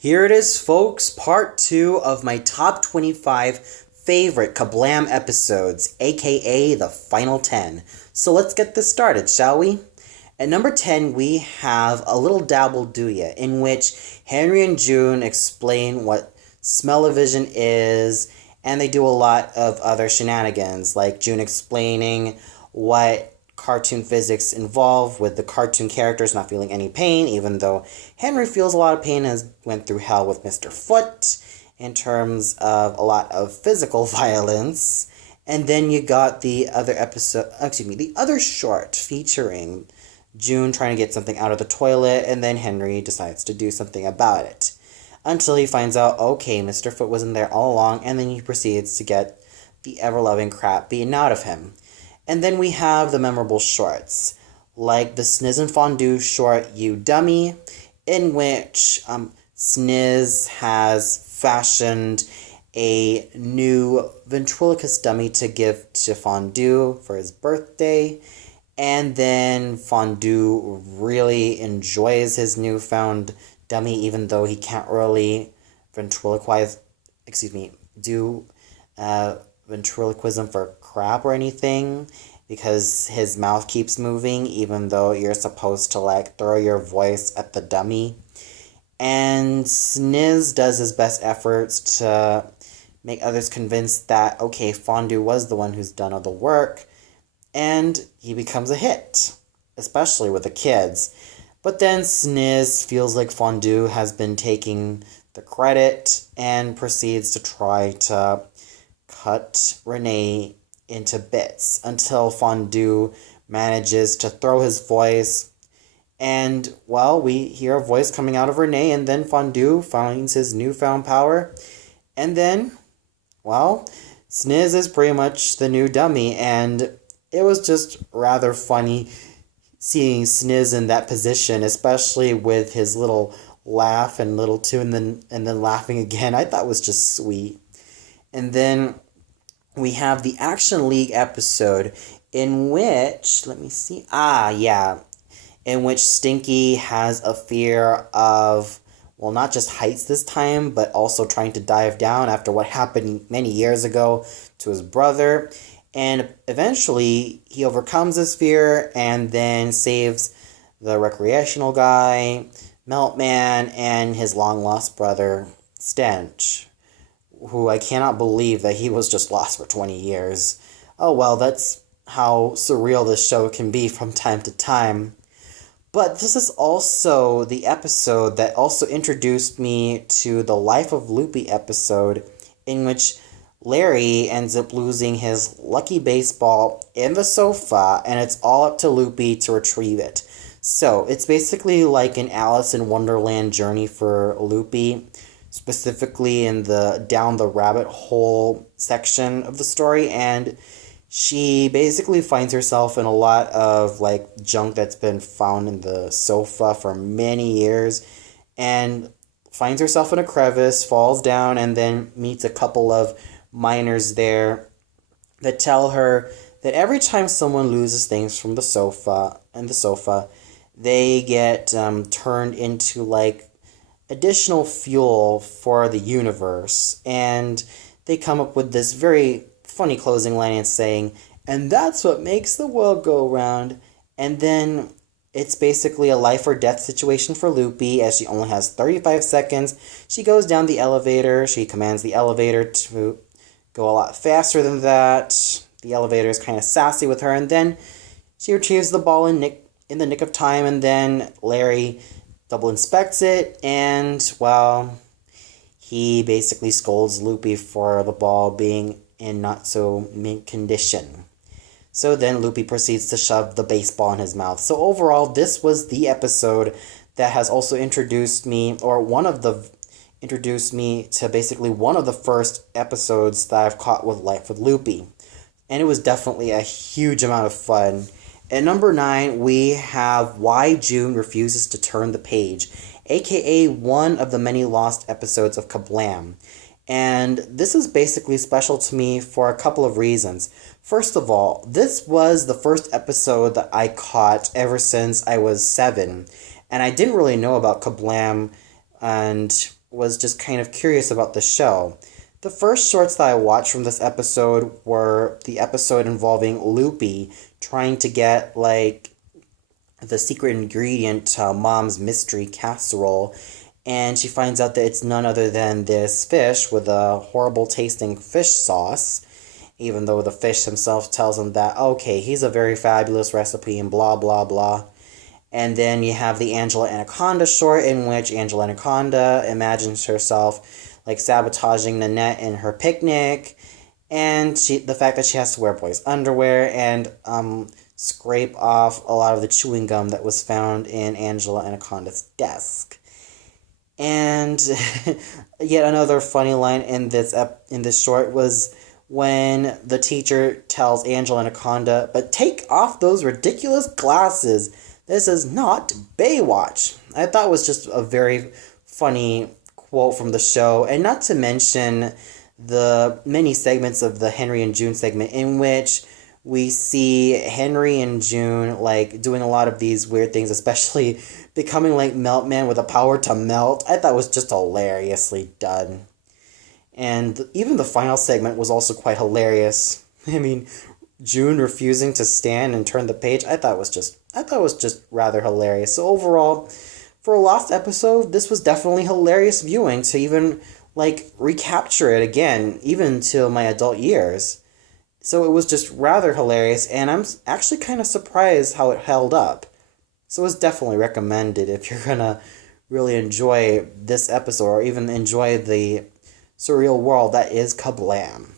Here it is, folks, part 2 of my top 25 favorite KaBlam episodes, aka the final 10. So let's get this started, shall we? At number 10, we have A Little Dabble Do Ya, in which Henry and June explain what smell-o-vision is, and they do a lot of other shenanigans, like June explaining what cartoon physics involved with the cartoon characters not feeling any pain, even though Henry feels a lot of pain and went through hell with Mr. Foot in terms of a lot of physical violence. And then you got the other short featuring June trying to get something out of the toilet, and then Henry decides to do something about it. Until he finds out, okay, Mr. Foot wasn't there all along, and then he proceeds to get the ever-loving crap beaten out of him. And then we have the memorable shorts, like the Sniz and Fondue short, You Dummy, in which Sniz has fashioned a new ventriloquist dummy to give to Fondue for his birthday. And then Fondue really enjoys his newfound dummy, even though he can't really do ventriloquism for crap or anything, because his mouth keeps moving even though you're supposed to throw your voice at the dummy. And Sniz does his best efforts to make others convinced that, okay, Fondue was the one who's done all the work, and he becomes a hit, especially with the kids. But then Sniz feels like Fondue has been taking the credit and proceeds to try to cut Renee into bits until Fondue manages to throw his voice, and, well, we hear a voice coming out of Renee, and then Fondue finds his newfound power, and then, well, Sniz is pretty much the new dummy, and it was just rather funny seeing Sniz in that position, especially with his little laugh and little tune and then laughing again. I thought it was just sweet. And then we have the Action League episode in which, in which Stinky has a fear of, well, not just heights this time, but also trying to dive down after what happened many years ago to his brother. And eventually, he overcomes his fear and then saves the recreational guy, Meltman, and his long-lost brother, Stench, who I cannot believe that he was just lost for 20 years. Oh well, that's how surreal this show can be from time to time. But this is also the episode that also introduced me to the Life of Loopy episode, in which Larry ends up losing his lucky baseball in the sofa, and it's all up to Loopy to retrieve it. So, it's basically like an Alice in Wonderland journey for Loopy, specifically in the Down the Rabbit Hole section of the story, and she basically finds herself in a lot of junk that's been found in the sofa for many years, and finds herself in a crevice, falls down, and then meets a couple of miners there that tell her that every time someone loses things from the sofa, they get turned into additional fuel for the universe. And they come up with this very funny closing line and saying, and that's what makes the world go round. And then it's basically a life or death situation for Loopy, as she only has 35 seconds. She goes down the elevator. She commands the elevator to go a lot faster than that. The elevator is kind of sassy with her, and then she retrieves the ball in the nick of time, and then Larry double inspects it, and, well, he basically scolds Loopy for the ball being in not so mint condition. So then Loopy proceeds to shove the baseball in his mouth. So overall, this was the episode that has also introduced me to basically one of the first episodes that I've caught with Life with Loopy. And it was definitely a huge amount of fun. At number 9, we have Why June Refuses to Turn the Page, aka one of the many lost episodes of KaBlam. And this is basically special to me for a couple of reasons. First of all, this was the first episode that I caught ever since I was 7. And I didn't really know about KaBlam and was just kind of curious about the show. The first shorts that I watched from this episode were the episode involving Loopy trying to get, like, the secret ingredient to Mom's mystery casserole, and she finds out that it's none other than this fish with a horrible tasting fish sauce, even though the fish himself tells him that, okay, he's a very fabulous recipe and blah, blah, blah. And then you have the Angela Anaconda short, in which Angela Anaconda imagines herself, like, sabotaging Nanette in her picnic, and the fact that she has to wear boys' underwear and scrape off a lot of the chewing gum that was found in Angela Anaconda's desk. And yet another funny line in this short was when the teacher tells Angela Anaconda, "But take off those ridiculous glasses. This is not Baywatch." I thought was just a very funny quote from the show, and not to mention the many segments of the Henry and June segment in which we see Henry and June, like, doing a lot of these weird things, especially becoming like Meltman with a power to melt. I thought was just hilariously done. And even the final segment was also quite hilarious. I mean, June refusing to stand and turn the page, I thought was just rather hilarious. So overall, for a lost episode, this was definitely hilarious viewing to even, like, recapture it again, even to my adult years. So it was just rather hilarious, and I'm actually kind of surprised how it held up. So it's definitely recommended if you're gonna really enjoy this episode, or even enjoy the surreal world that is KaBlam.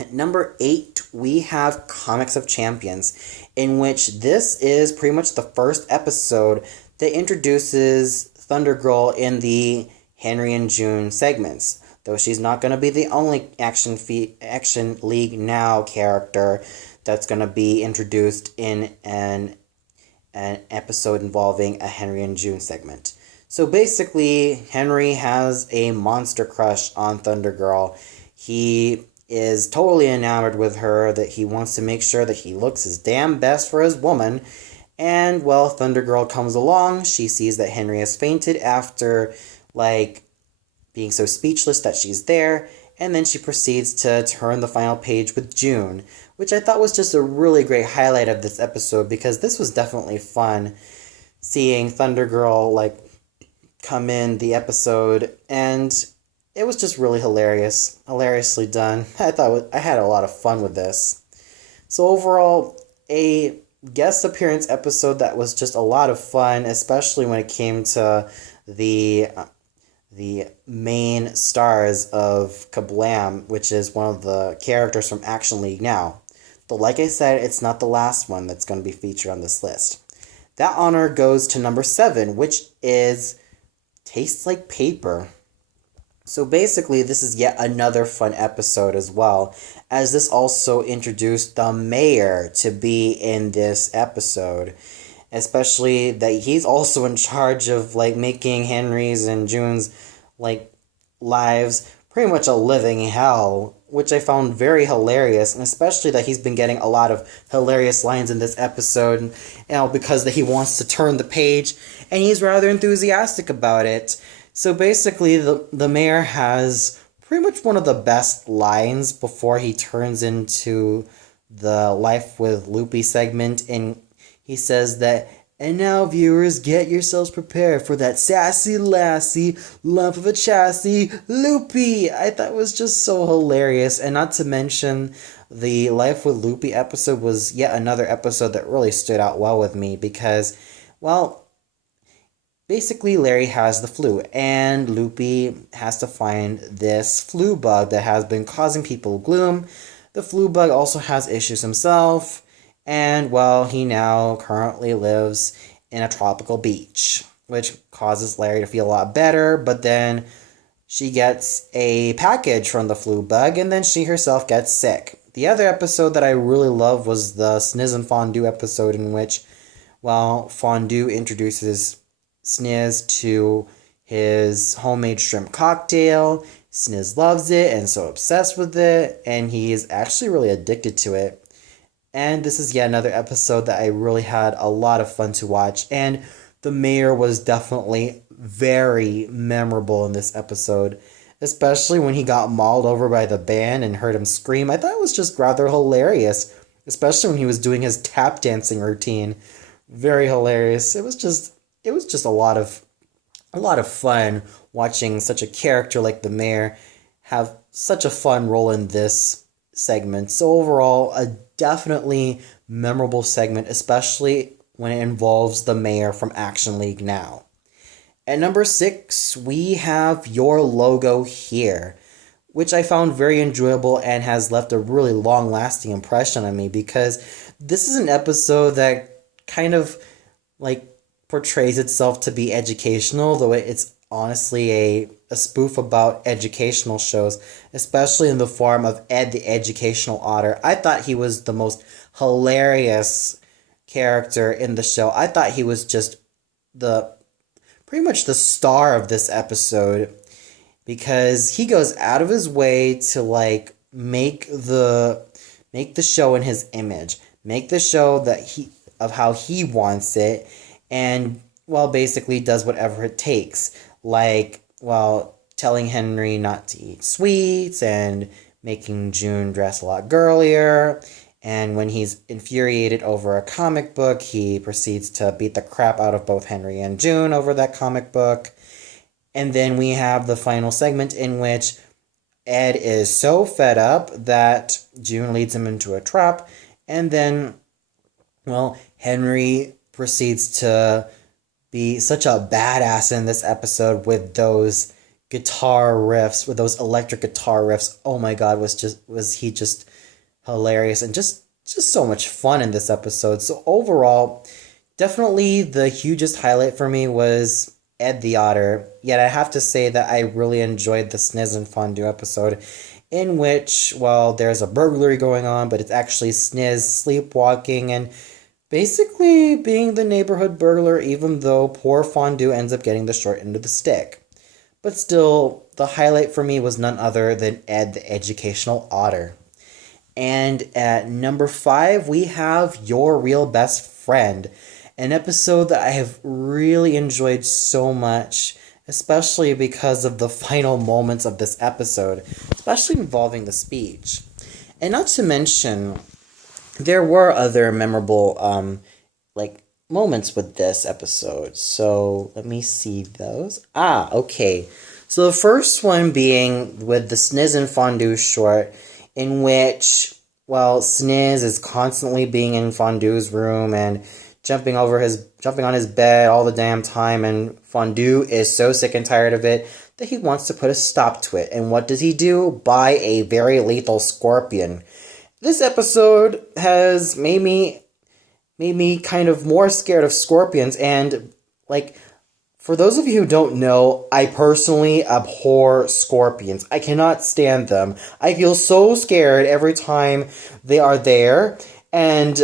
At number 8, we have Comics of Champions, in which this is pretty much the first episode that introduces Thunder Girl in the Henry and June segments. Though she's not going to be the only Action League Now character that's going to be introduced in an episode involving a Henry and June segment. So basically, Henry has a monster crush on Thunder Girl. He is totally enamored with her, that he wants to make sure that he looks his damn best for his woman. And, well, Thunder Girl comes along. She sees that Henry has fainted after, like, being so speechless that she's there, and then she proceeds to turn the final page with June, which I thought was just a really great highlight of this episode, because this was definitely fun, seeing Thunder Girl, like, come in the episode, and it was just really hilariously done. I thought I had a lot of fun with this. So overall, a guest appearance episode that was just a lot of fun, especially when it came to the main stars of KaBlam, which is one of the characters from Action League Now. Though, like I said, it's not the last one that's going to be featured on this list. That honor goes to number 7, which is Tastes Like Paper. So basically, this is yet another fun episode as well, as this also introduced the mayor to be in this episode. Especially that he's also in charge of, like, making Henry's and June's, like, lives pretty much a living hell, which I found very hilarious, and especially that he's been getting a lot of hilarious lines in this episode, because that he wants to turn the page, and he's rather enthusiastic about it. So basically, the mayor has pretty much one of the best lines before he turns into the Life with Loopy segment, and he says that, "And now, viewers, get yourselves prepared for that sassy lassie, lump of a chassis, Loopy." I thought it was just so hilarious, and not to mention, the Life with Loopy episode was yet another episode that really stood out well with me, because, well, basically Larry has the flu, and Loopy has to find this flu bug that has been causing people gloom. The flu bug also has issues himself, and, well, he now currently lives in a tropical beach, which causes Larry to feel a lot better, but then she gets a package from the flu bug, and then she herself gets sick. The other episode that I really loved was the Sniz and Fondue episode, in which, well, Fondue introduces Sniz to his homemade shrimp cocktail. Sniz loves it and so obsessed with it, and he's actually really addicted to it. And this is yet another episode that I really had a lot of fun to watch, and the mayor was definitely very memorable in this episode, especially when he got mauled over by the band and heard him scream. I thought it was just rather hilarious, especially when he was doing his tap dancing routine. Very hilarious. It was just a lot of fun watching such a character like the mayor have such a fun role in this segment. So overall, a definitely memorable segment, especially when it involves the mayor from Action League Now. At number 6, we have Your Logo Here, which I found very enjoyable and has left a really long-lasting impression on me because this is an episode that kind of like portrays itself to be educational, though it's honestly a spoof about educational shows, especially in the form of Ed the Educational Otter. I thought he was the most hilarious character in the show. I thought he was just the pretty much the star of this episode because he goes out of his way to like make the show in his image, make the show of how he wants it, and well, basically does whatever it takes, like, well, telling Henry not to eat sweets and making June dress a lot girlier. And when he's infuriated over a comic book, he proceeds to beat the crap out of both Henry and June over that comic book. And then we have the final segment in which Ed is so fed up that June leads him into a trap. And then, well, Henry proceeds to be such a badass in this episode with those guitar riffs, with those electric guitar riffs. Oh my god, was he just hilarious and just so much fun in this episode. So overall, definitely the hugest highlight for me was Ed the Otter. Yet I have to say that I really enjoyed the Sniz and Fondue episode, in which, well, there's a burglary going on, but it's actually Sniz sleepwalking and basically being the neighborhood burglar, even though poor Fondue ends up getting the short end of the stick. But still, the highlight for me was none other than Ed the Educational Otter. And at number 5, we have Your Real Best Friend, an episode that I have really enjoyed so much, especially because of the final moments of this episode, especially involving the speech. And not to mention, there were other memorable moments with this episode. So let me see those. Okay. So the first one being with the Sniz and Fondue short, in which, well, Sniz is constantly being in Fondue's room and jumping on his bed all the damn time, and Fondue is so sick and tired of it that he wants to put a stop to it. And what does he do? Buy a very lethal scorpion. This episode has made me kind of more scared of scorpions, and for those of you who don't know, I personally abhor scorpions. I cannot stand them. I feel so scared every time they are there. And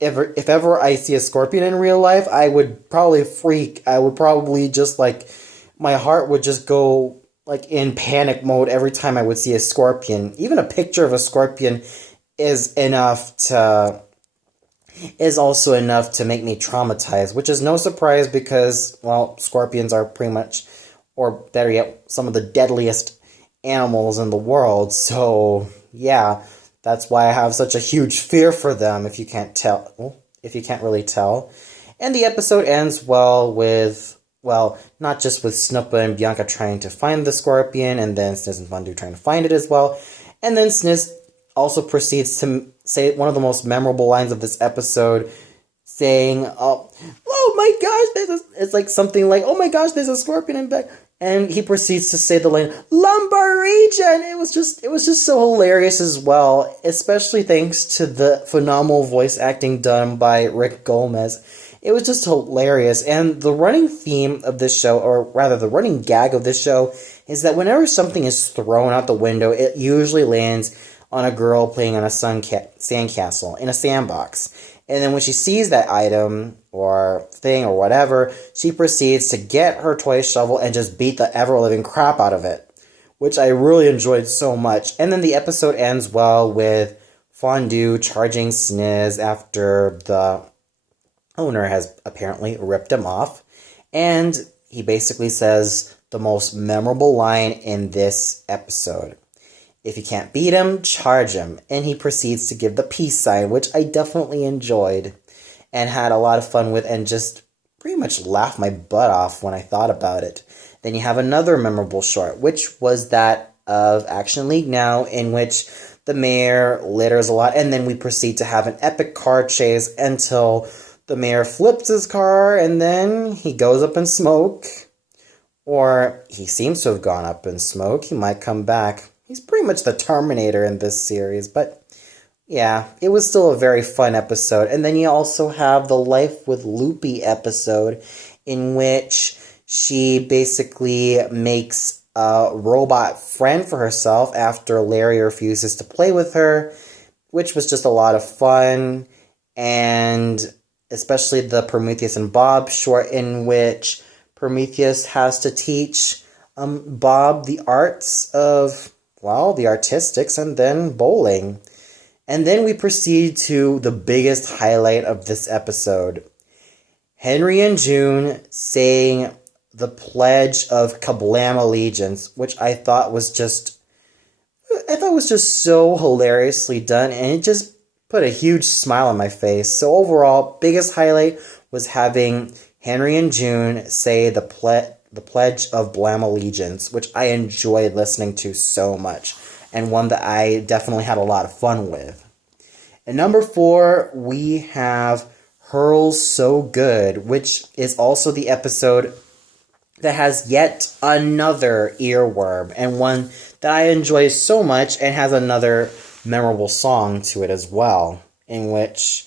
if ever I see a scorpion in real life, I would probably freak. I would probably just my heart would just go in panic mode every time I would see a scorpion. Even a picture of a scorpion is also enough to make me traumatized, which is no surprise because, well, scorpions are pretty much, or better yet, some of the deadliest animals in the world. So, yeah, that's why I have such a huge fear for them, if you can't really tell. And the episode ends well with, well, not just with Snoopa and Bianca trying to find the scorpion, and then Sniz and Fondue trying to find it as well. And then Sniz also proceeds to say one of the most memorable lines of this episode, saying, "Oh my gosh, it's like something like, oh my gosh, there's a scorpion in back." And he proceeds to say the line, "Lumbar region." It was just so hilarious as well, especially thanks to the phenomenal voice acting done by Rick Gomez. It was just hilarious. And the running theme of this show, or rather the running gag of this show, is that whenever something is thrown out the window, it usually lands on a girl playing on a sandcastle in a sandbox. And then when she sees that item or thing or whatever, she proceeds to get her toy shovel and just beat the ever-living crap out of it, which I really enjoyed so much. And then the episode ends well with Fondue charging Sniz after the owner has apparently ripped him off. And he basically says the most memorable line in this episode. If you can't beat him, charge him. And he proceeds to give the peace sign, which I definitely enjoyed and had a lot of fun with and just pretty much laughed my butt off when I thought about it. Then you have another memorable short, which was that of Action League Now, in which the mayor litters a lot, and then we proceed to have an epic car chase until the mayor flips his car, and then he goes up in smoke. Or he seems to have gone up in smoke. He might come back. He's pretty much the Terminator in this series, but yeah, it was still a very fun episode. And then you also have the Life with Loopy episode, in which she basically makes a robot friend for herself after Larry refuses to play with her, which was just a lot of fun. And especially the Prometheus and Bob short, in which Prometheus has to teach Bob the arts of, well, the artistics and then bowling. And then we proceed to the biggest highlight of this episode. Henry and June saying the pledge of KaBlam allegiance, which I thought was just so hilariously done, and it just put a huge smile on my face. So overall, biggest highlight was having Henry and June say the pledge of Blam allegiance, which I enjoyed listening to so much, and one that I definitely had a lot of fun with. And number 4, we have Hurl's So Good, which is also the episode that has yet another earworm, and one that I enjoy so much, and has another memorable song to it as well, in which,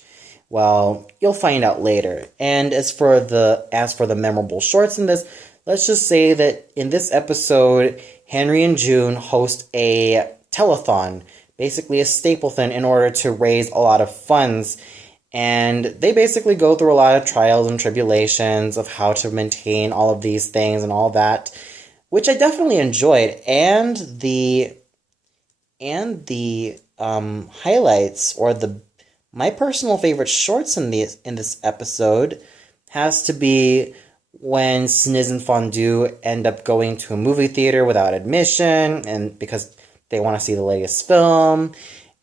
well, you'll find out later. And as for the memorable shorts in this, let's just say that in this episode, Henry and June host a telethon, basically a Stapleton, in order to raise a lot of funds. And they basically go through a lot of trials and tribulations of how to maintain all of these things and all that, which I definitely enjoyed. And the highlights, or my personal favorite shorts in this episode, has to be when Sniz and Fondue end up going to a movie theater without admission, and because they want to see the latest film.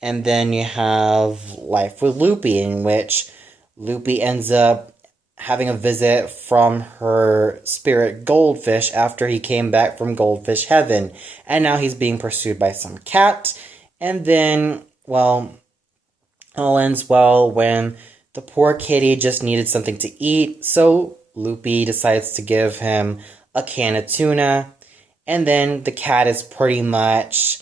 And then you have Life with Loopy, in which Loopy ends up having a visit from her spirit goldfish after he came back from Goldfish Heaven. And now he's being pursued by some cat. And then, well, all ends well when the poor kitty just needed something to eat. So Loopy decides to give him a can of tuna. And then the cat is pretty much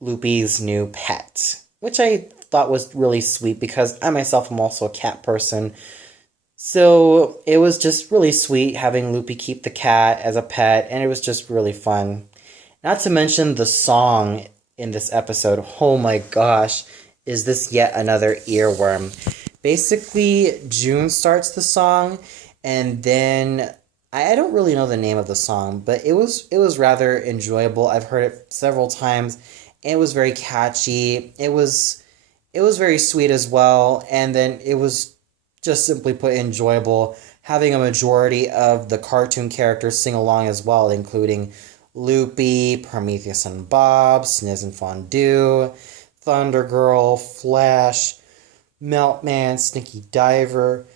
Loopy's new pet, which I thought was really sweet because I myself am also a cat person. So it was just really sweet having Loopy keep the cat as a pet, and it was just really fun. Not to mention the song in this episode. Oh my gosh, is this yet another earworm? Basically, June starts the song, and then I don't really know the name of the song, but it was rather enjoyable. I've heard it several times. It was very catchy. It was very sweet as well, and then it was just simply put enjoyable, having a majority of the cartoon characters sing along as well, including Loopy, Prometheus and Bob, Sniz and Fondue, Thunder Girl, Flash, Meltman, Stinky Diver,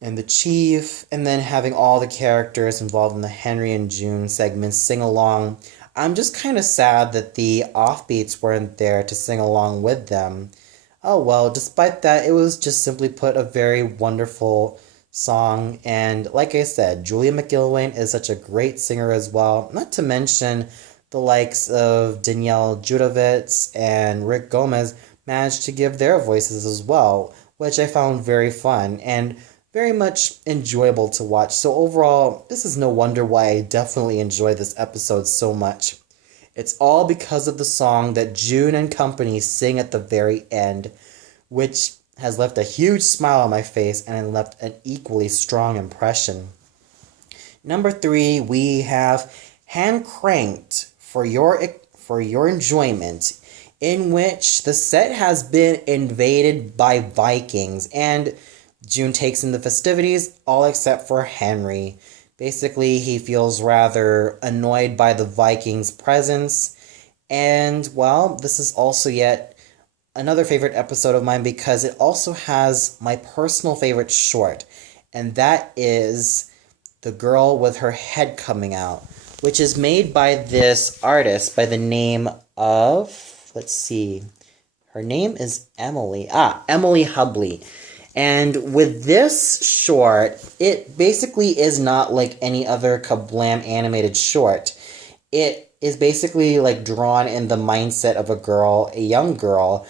and the Chief, and then having all the characters involved in the Henry and June segments sing along. I'm just kind of sad that the offbeats weren't there to sing along with them. Oh well, despite that, it was just simply put a very wonderful song, and like I said, Julia McIlwain is such a great singer as well, not to mention the likes of Danielle Judovitz and Rick Gomez managed to give their voices as well, which I found very fun and very much enjoyable to watch. So overall, this is no wonder why I definitely enjoy this episode so much. It's all because of the song that June and company sing at the very end, which has left a huge smile on my face and left an equally strong impression. Number 3, we have Hand Cranked for your enjoyment, in which the set has been invaded by Vikings, and June takes in the festivities, all except for Henry. Basically, he feels rather annoyed by the Vikings' presence. And, well, this is also yet another favorite episode of mine because it also has my personal favorite short, and that is The Girl with Her Head Coming Out, which is made by this artist by the name of, let's see, her name is Emily Hubley. And with this short, it basically is not like any other KaBlam animated short. It is basically like drawn in the mindset of a young girl,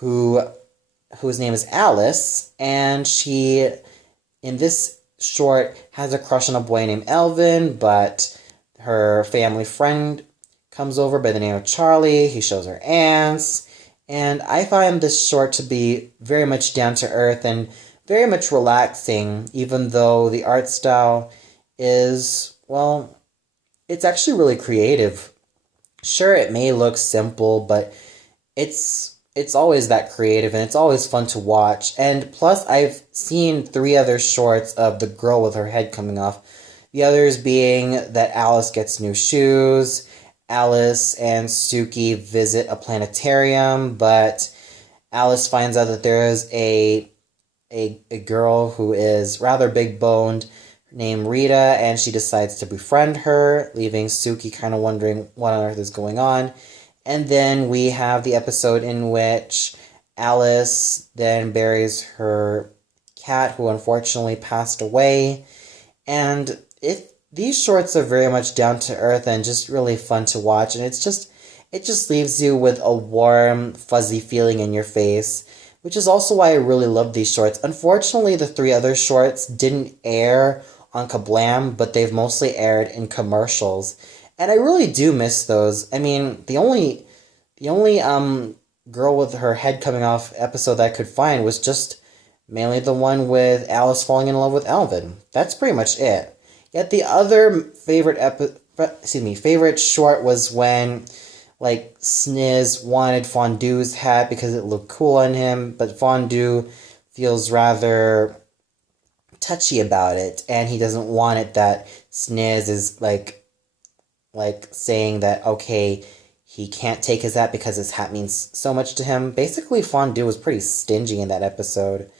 whose name is Alice, and she, in this short, has a crush on a boy named Elvin, but her family friend comes over by the name of Charlie. He shows her ants. And I find this short to be very much down to earth and very much relaxing, even though the art style is, well, it's actually really creative. Sure, it may look simple, but it's always that creative and it's always fun to watch. And plus, I've seen 3 other shorts of the girl with her head coming off. The others being that Alice gets new shoes, Alice and Suki visit a planetarium, but Alice finds out that there is a girl who is rather big boned named Rita, and she decides to befriend her, leaving Suki kind of wondering what on earth is going on. And then we have the episode in which Alice then buries her cat, who unfortunately passed away. And these shorts are very much down to earth and just really fun to watch, and it just leaves you with a warm, fuzzy feeling in your face, which is also why I really love these shorts. Unfortunately, the 3 other shorts didn't air on KaBlam, but they've mostly aired in commercials. And I really do miss those. I mean, the only girl with her head coming off episode that I could find was just mainly the one with Alice falling in love with Elvin. That's pretty much it. Yet the other favorite short was when, like, Sniz wanted Fondue's hat because it looked cool on him, but Fondue feels rather touchy about it, and he doesn't want it that Sniz is like saying that, okay, he can't take his hat because his hat means so much to him. Basically, Fondue was pretty stingy in that episode.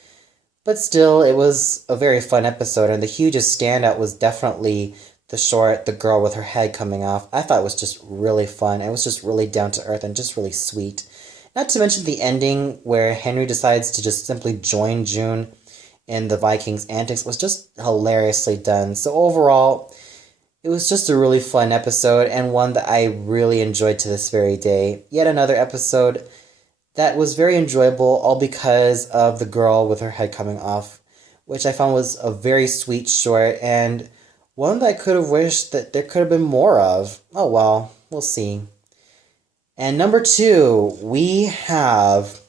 But still, it was a very fun episode, and the hugest standout was definitely the short, The Girl with Her Head Coming Off. I thought it was just really fun. It was just really down to earth and just really sweet. Not to mention the ending where Henry decides to just simply join June in the Vikings' antics was just hilariously done. So overall, it was just a really fun episode and one that I really enjoyed to this very day. Yet another episode that was very enjoyable, all because of the girl with her head coming off, which I found was a very sweet short and one that I could have wished that there could have been more of. Oh well, we'll see. And number 2, we have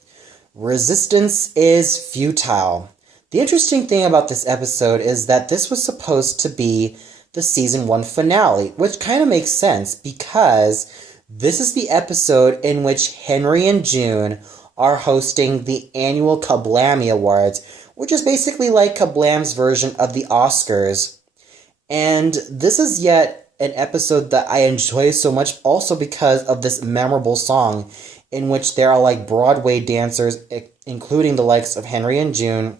Resistance is Futile. The interesting thing about this episode is that this was supposed to be the season 1 finale, which kind of makes sense because this is the episode in which Henry and June are hosting the annual KaBlammy Awards, which is basically like KaBlam's version of the Oscars. And this is yet an episode that I enjoy so much also because of this memorable song in which there are like Broadway dancers, including the likes of Henry and June,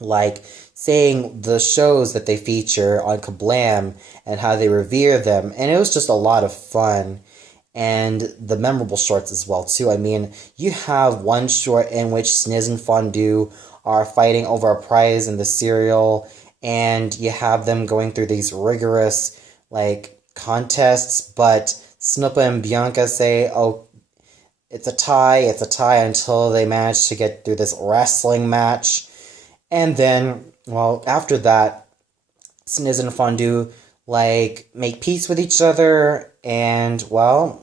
like saying the shows that they feature on KaBlam and how they revere them. And it was just a lot of fun. And the memorable shorts as well, too. I mean, you have one short in which Sniz and Fondue are fighting over a prize in the cereal, and you have them going through these rigorous, like, contests, but Snoopa and Bianca say, oh, it's a tie, until they manage to get through this wrestling match. And then, well, after that, Sniz and Fondue, like, make peace with each other, and, well,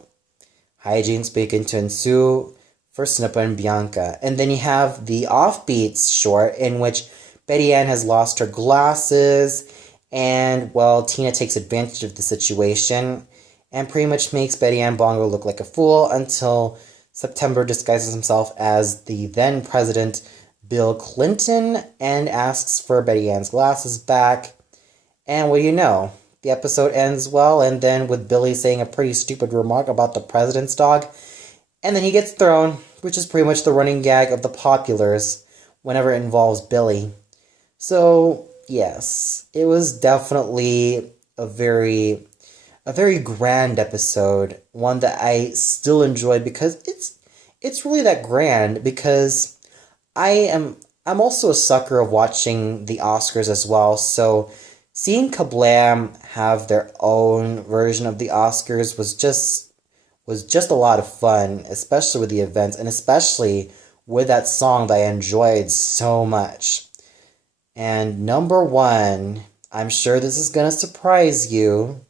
hijinks begin to ensue for Snoopa and Bianca. And then you have the Offbeats short, in which Betty Ann has lost her glasses, and, well, Tina takes advantage of the situation, and pretty much makes Betty Ann Bongo look like a fool, until September disguises himself as the then President Bill Clinton, and asks for Betty Ann's glasses back. And what do you know? The episode ends well, and then with Billy saying a pretty stupid remark about the president's dog, and then he gets thrown, which is pretty much the running gag of the Populars whenever it involves Billy. So, yes, it was definitely a very grand episode, one that I still enjoy because it's really that grand because I am I'm also a sucker of watching the Oscars as well. So seeing KaBlam have their own version of the Oscars was just a lot of fun, especially with the events and especially with that song that I enjoyed so much. And number one, I'm sure this is gonna surprise you,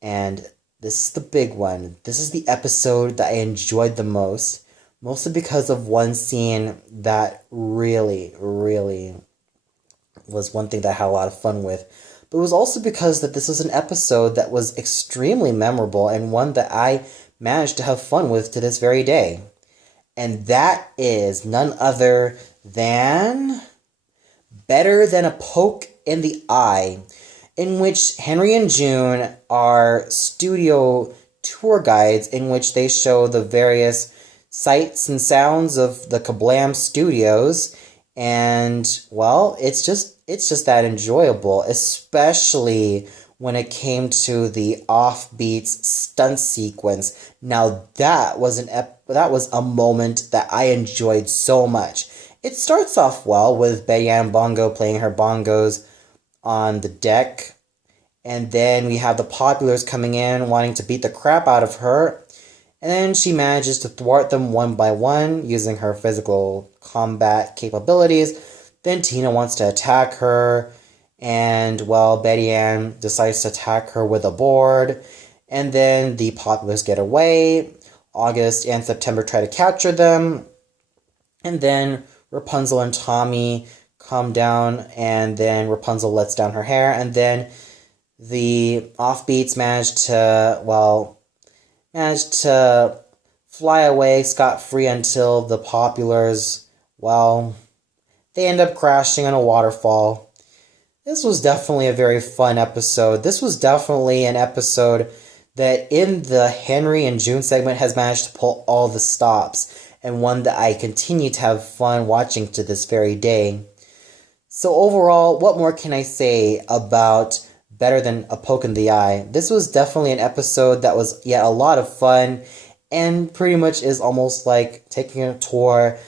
and this is the big one. This is the episode that I enjoyed the most, mostly because of one scene that really was one thing that I had a lot of fun with. But it was also because that this was an episode that was extremely memorable and one that I managed to have fun with to this very day. And that is none other than Better Than a Poke in the Eye, in which Henry and June are studio tour guides in which they show the various sights and sounds of the KaBlam studios. And well, it's just that enjoyable, especially when it came to the offbeats stunt sequence. Now that was a moment that I enjoyed so much. It starts off well with Betty Ann Bongo playing her bongos on the deck, and then we have the Populars coming in wanting to beat the crap out of her, and then she manages to thwart them one by one using her physical combat capabilities. Then Tina wants to attack her, and well, Betty Ann decides to attack her with a board, and then the Populars get away. August and September try to capture them, and then Rapunzel and Tommy come down, and then Rapunzel lets down her hair, and then the offbeats managed to fly away scot-free until the Populars, well, they end up crashing on a waterfall. This was definitely a very fun episode. This was definitely an episode that in the Henry and June segment has managed to pull all the stops, and one that I continue to have fun watching to this very day. So overall, what more can I say about Better Than a Poke in the Eye? This was definitely an episode that was yet a lot of fun and pretty much is almost like taking a tour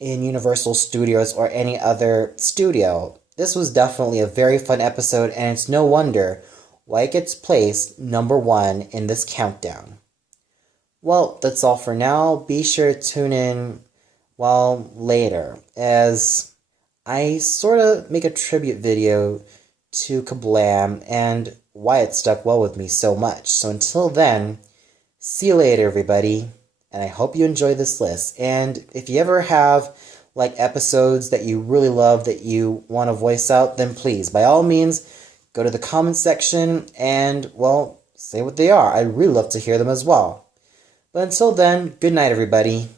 in Universal Studios or any other studio. This was definitely a very fun episode, and it's no wonder why it gets placed number one in this countdown. Well, that's all for now. Be sure to tune in, well, later, as I sort of make a tribute video to KaBlam and why it stuck well with me so much. So until then, see you later, everybody, and I hope you enjoy this list. And if you ever have like episodes that you really love that you want to voice out, then please, by all means, go to the comments section and, well, say what they are. I'd really love to hear them as well. But until then, good night, everybody.